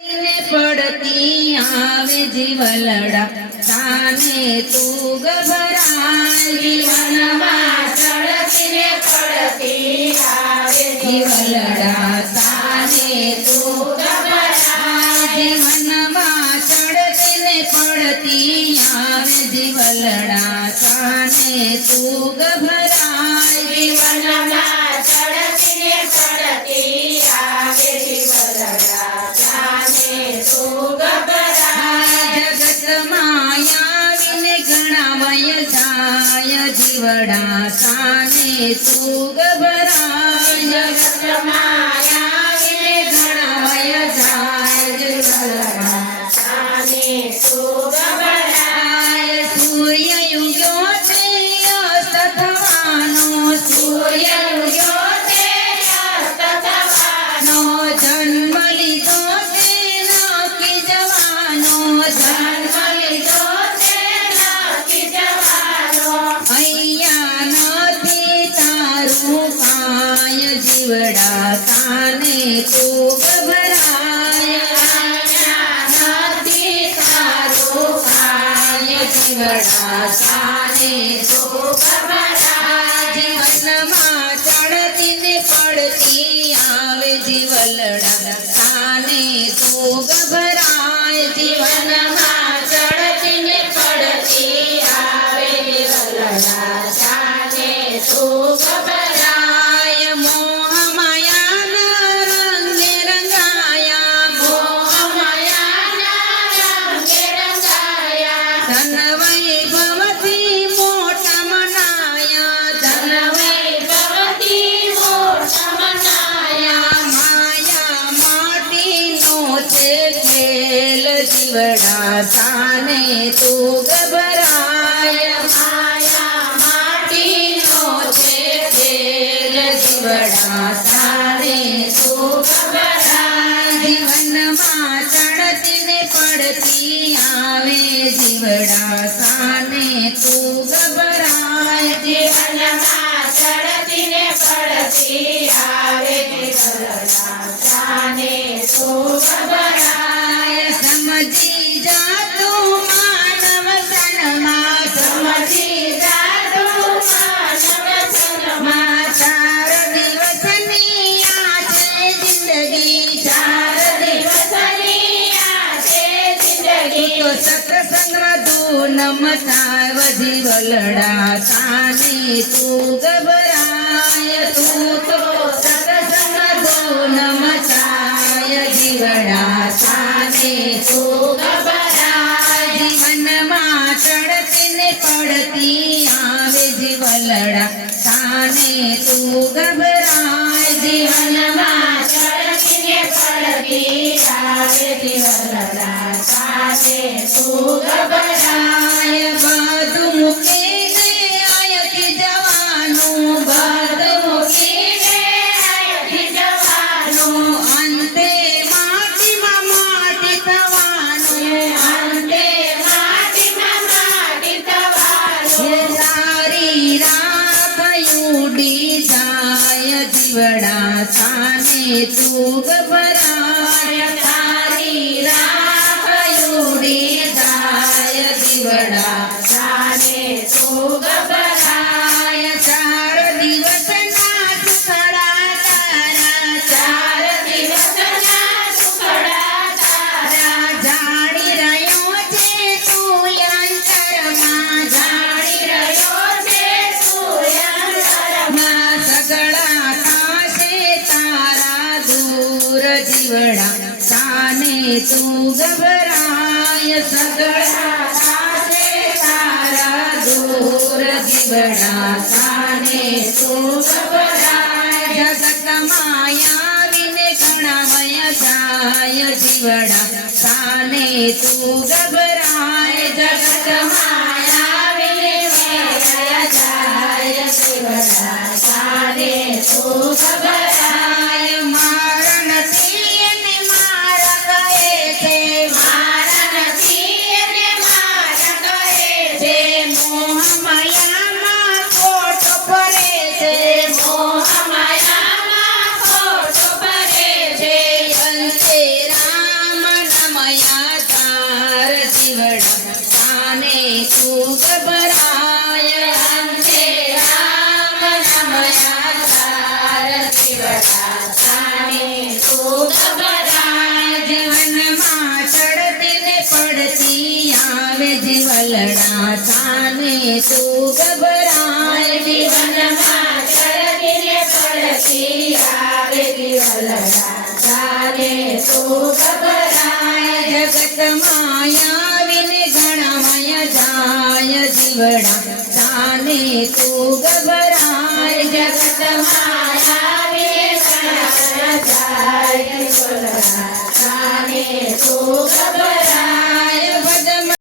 પડતી આવે જીવલડા તાને તું ગભરાય જીવનમાં ચડતીને પડતી આવે જીવલડા તાને તું ગભરાય જીવનમાં ચડતીને પડતી આવે જીવલડા તાને તું ગભરાય જીવનમાં ચડતીને પડતી આવે જીવલડા જગત માયાવીને ઘણા વય જાય જીવડા સાને તું ગભરાય જગત માયાવીને ઘણા વય જાય જીવડા સાને તું ગભરાય સૂર્ય યુગ્યો છે અસ્ત થવાનો સૂર્ય યુગ્યો છે અસ્ત થવાનો જન્મ લીધો જીવડા તાને તું ગભરાય નથી તારું કાય જીવડા તાને તું ગભરાય જીવનમાં ચડતીને પડતી આવે જીવલડા તાને તું ગભરાય જીવનમાં ચડતીને પડતી આવે જીવલડા તાને તું ગભરાય જીવડા તાને તું ગભરાય માયા માટીનો છે ખેલ જીવડા તાને તું ગભરાય જીવનમાં ચડતીને પડતી આવે જીવડા તાને તું ગભરાય જીવનમાં ચડતીને પડતી આવે જીવડા તાને તું ગભરાય સમજી જા તું માનવ તનમાં સમજી જા તું માનવ તનમાં 4 દિવસની આ છે જિંદગી 4 દિવસની આ છે જિંદગી તો સત્સંગમાં ધૂનમ થાય જીવલડા તાને તું ગભરાય તું તો સત્સંગમાં ધૂનમ થાય જીવડા તાને તું ગભરાય જીવનમાં ચડતીને પડતી આવે જીવલડા તાને તું ગભરાય જીવનમાં ચડતીને પડતી આવે જીવલડા તાને તું ગભરાય બધું મૂકીને અહીંથી જવાનું બધું મૂકીને અહીંથી જવાનું અંતે જીવડા તાને તું ગભરાય તારી રાહ ઉડી જાય જીવડા તાને તું ગભરાય 4 દિવસના સુખડા તારા 4 દિવસના સુખડા તારા જાણી રહ્યો છે તું અંતરમાં જાણી રહ્યો છે તું અંતરમાં સગડા જીવડા તાને તું ગભરાય સગડા તારે તારા દૂર જીવડા તાને તું ગભરાય જગત માયાવીને ઘણા વય જાય જીવડા તાને તું ગભરાય જગત માયાવીને વય જાય જીવડા તાને તું ગભરાય મોહ માયામાં ખોટ ભરે છે અંતે રામ ગભરાય જીવનમાં ચડતી ને પડતી આવે જીવલડા સાને તું ગભરાય જીવનમાં ચડતી ને પડતી આવે જીવલડા સાને તું ગભરાય જગતમાં આવીને ઘણા માયા જાય જીવડા સાને તું ગભરાય જગતમાં આવે ઘણા જાય જીવલડા સાને તું ગભરાય